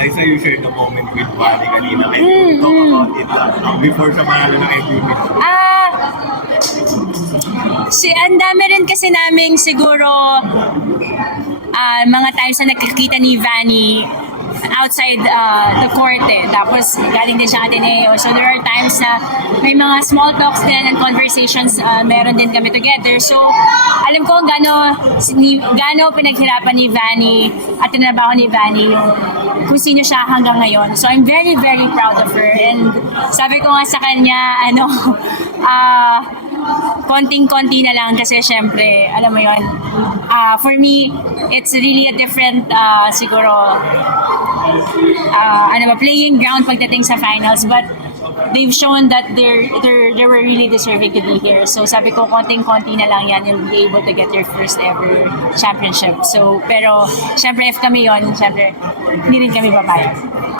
Liza, you shared the moment with Vani kanina. Can you talk about it before sa pangalan ng MVP? Ang dami rin kasi naming siguro mga times na nagkikita ni Vani outside the court Tapos galing din siya Ateneo. So there are times na may mga small talks din and conversations meron din kami together. So alam ko gaano pinaghirapan ni Vani at tinabaho ni Vani yung kung sino siya hanggang ngayon. So I'm very, very proud of her. And sabi ko nga sa kanya, konting-konti na lang kasi syempre, alam mo yon. For me, it's really a different siguro playing ground pagdating sa finals, but they've shown that they were really deserving to be here. So sabi ko, konting-konti na lang yan, you'll be able to get your first ever championship. So pero syempre if kami yon, syempre hindi rin kami papayag.